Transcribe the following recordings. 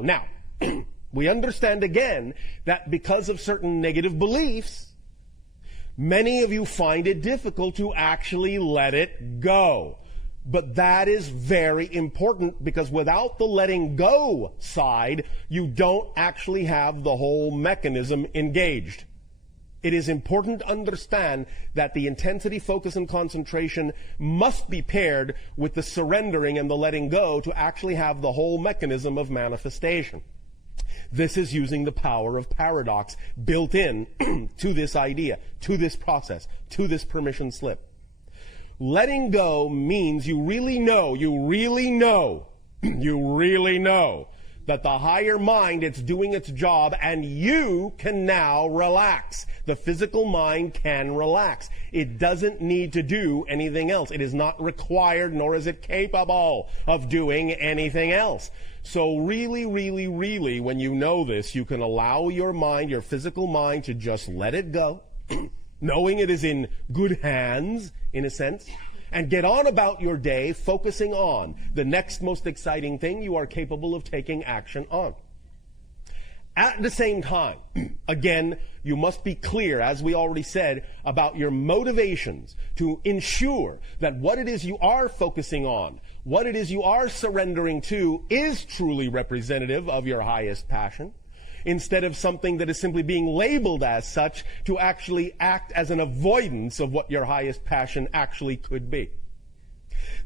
Now, we understand again that because of certain negative beliefs, many of you find it difficult to actually let it go. But that is very important, because without the letting go side, you don't actually have the whole mechanism engaged. It is important to understand that the intensity, focus, and concentration must be paired with the surrendering and the letting go to actually have the whole mechanism of manifestation. This is using the power of paradox built in to this idea, to this process, to this permission slip. Letting go means you really know that the higher mind, it's doing its job, and you can now relax. The physical mind can relax. It doesn't need to do anything else. It is not required, nor is it capable of doing anything else. So really, when you know this, you can allow your mind, your physical mind, to just let it go, knowing it is in good hands, in a sense, and get on about your day focusing on the next most exciting thing you are capable of taking action on. At the same time, again, you must be clear, as we already said, about your motivations to ensure that what it is you are focusing on, what it is you are surrendering to, is truly representative of your highest passion, instead of something that is simply being labeled as such to actually act as an avoidance of what your highest passion actually could be.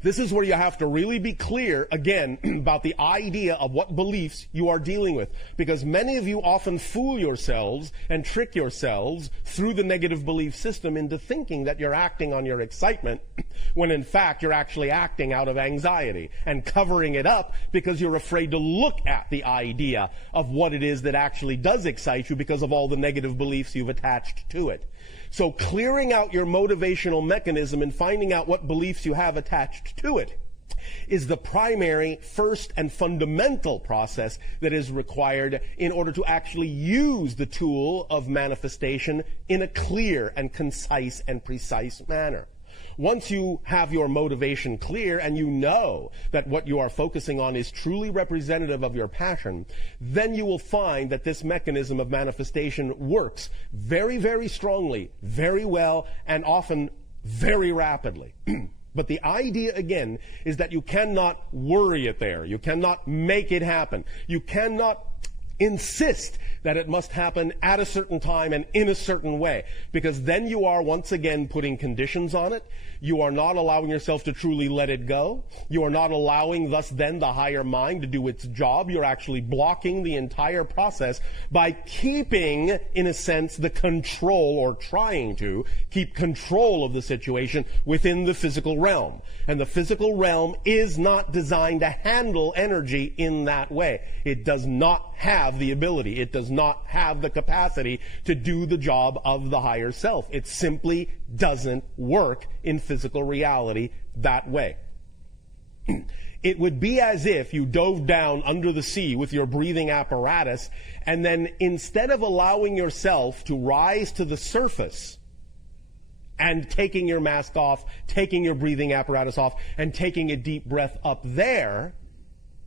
This is where you have to really be clear, again, about the idea of what beliefs you are dealing with. Because many of you often fool yourselves and trick yourselves through the negative belief system into thinking that you're acting on your excitement, when in fact you're actually acting out of anxiety and covering it up because you're afraid to look at the idea of what it is that actually does excite you because of all the negative beliefs you've attached to it. So clearing out your motivational mechanism and finding out what beliefs you have attached to it is the primary, first, and fundamental process that is required in order to actually use the tool of manifestation in a clear and concise and precise manner. Once you have your motivation clear and you know that what you are focusing on is truly representative of your passion, then you will find that this mechanism of manifestation works very, very strongly, very well, and often very rapidly. But the idea, again, is that you cannot worry it there. You cannot make it happen. You cannot insist that it must happen at a certain time and in a certain way, because then you are once again putting conditions on it. You are not allowing yourself to truly let it go. You are not allowing, thus then, the higher mind to do its job. You're actually blocking the entire process by keeping, in a sense, the control, or trying to keep control of the situation within the physical realm. And the physical realm is not designed to handle energy in that way. It does not have the ability. It does not have the capacity to do the job of the higher self. It simply doesn't work in physical reality that way. It would be as if you dove down under the sea with your breathing apparatus, and then instead of allowing yourself to rise to the surface and taking your mask off, taking your breathing apparatus off, and taking a deep breath up there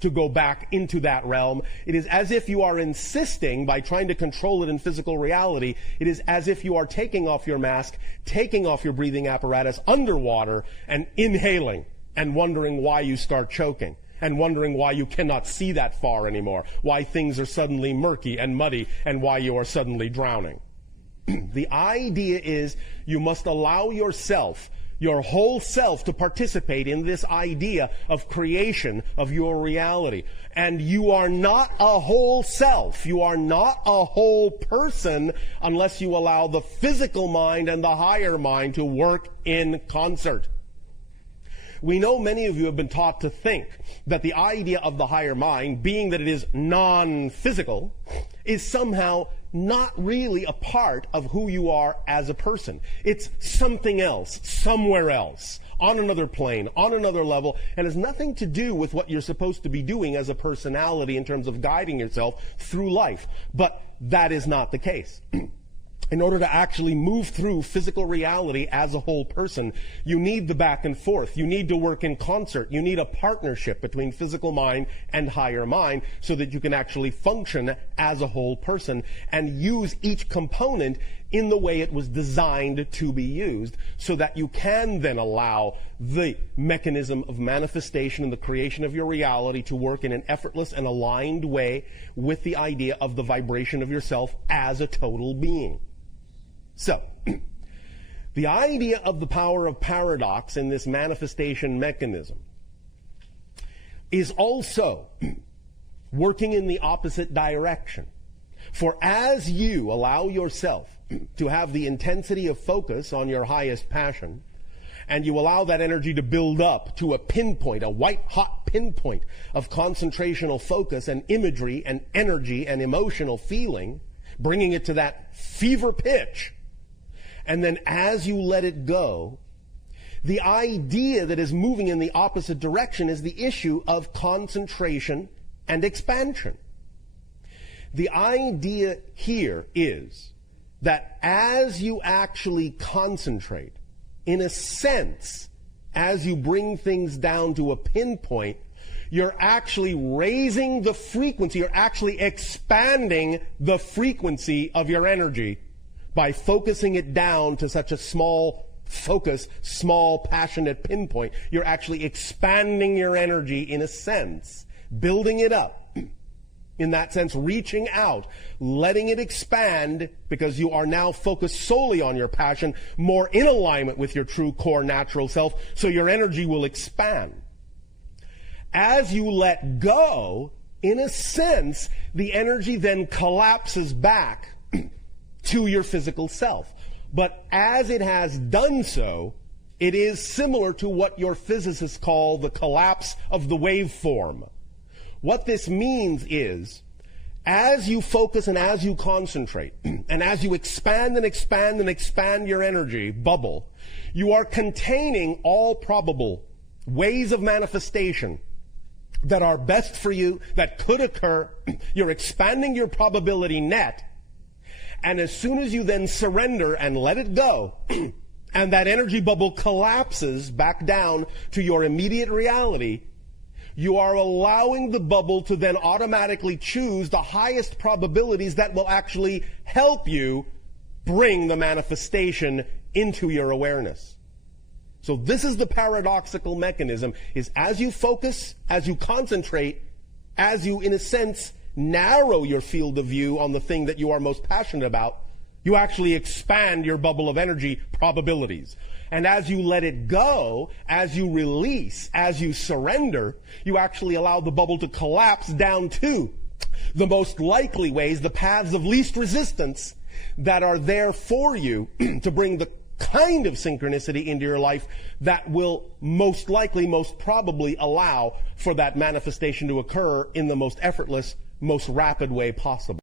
to go back into that realm, it is as if you are insisting, by trying to control it in physical reality, it is as if you are taking off your mask, taking off your breathing apparatus underwater, and inhaling, and wondering why you start choking, and wondering why you cannot see that far anymore, why things are suddenly murky and muddy, and why you are suddenly drowning. The idea is you must allow yourself, your whole self, to participate in this idea of creation of your reality. And you are not a whole self. You are not a whole person unless you allow the physical mind and the higher mind to work in concert. We know many of you have been taught to think that the idea of the higher mind, being that it is non-physical, is somehow not really a part of who you are as a person. It's something else, somewhere else, on another plane, on another level, and has nothing to do with what you're supposed to be doing as a personality in terms of guiding yourself through life. But that is not the case. In order to actually move through physical reality as a whole person, you need the back and forth. You need to work in concert. You need a partnership between physical mind and higher mind so that you can actually function as a whole person and use each component in the way it was designed to be used, so that you can then allow the mechanism of manifestation and the creation of your reality to work in an effortless and aligned way with the idea of the vibration of yourself as a total being. So, the idea of the power of paradox in this manifestation mechanism is also working in the opposite direction. For as you allow yourself to have the intensity of focus on your highest passion, and you allow that energy to build up to a pinpoint, a white-hot pinpoint of concentrational focus and imagery and energy and emotional feeling, bringing it to that fever pitch, and then as you let it go, the idea that is moving in the opposite direction is the issue of concentration and expansion. The idea here is that as you actually concentrate, in a sense, as you bring things down to a pinpoint, you're actually raising the frequency, you're actually expanding the frequency of your energy by focusing it down to such a small focus, small passionate pinpoint. You're actually expanding your energy in a sense, building it up. In that sense, reaching out, letting it expand, because you are now focused solely on your passion, more in alignment with your true core natural self, so your energy will expand. As you let go, in a sense, the energy then collapses back to your physical self. But as it has done so, it is similar to what your physicists call the collapse of the waveform. What this means is, as you focus and as you concentrate, and as you expand and expand and expand your energy bubble, you are containing all probable ways of manifestation that are best for you, that could occur. You're expanding your probability net, and as soon as you then surrender and let it go, and that energy bubble collapses back down to your immediate reality, you are allowing the bubble to then automatically choose the highest probabilities that will actually help you bring the manifestation into your awareness. So this is the paradoxical mechanism, is as you focus, as you concentrate, as you, in a sense, narrow your field of view on the thing that you are most passionate about, you actually expand your bubble of energy probabilities. And as you let it go, as you release, as you surrender, you actually allow the bubble to collapse down to the most likely ways, the paths of least resistance that are there for you to bring the kind of synchronicity into your life that will most likely, most probably allow for that manifestation to occur in the most effortless, most rapid way possible.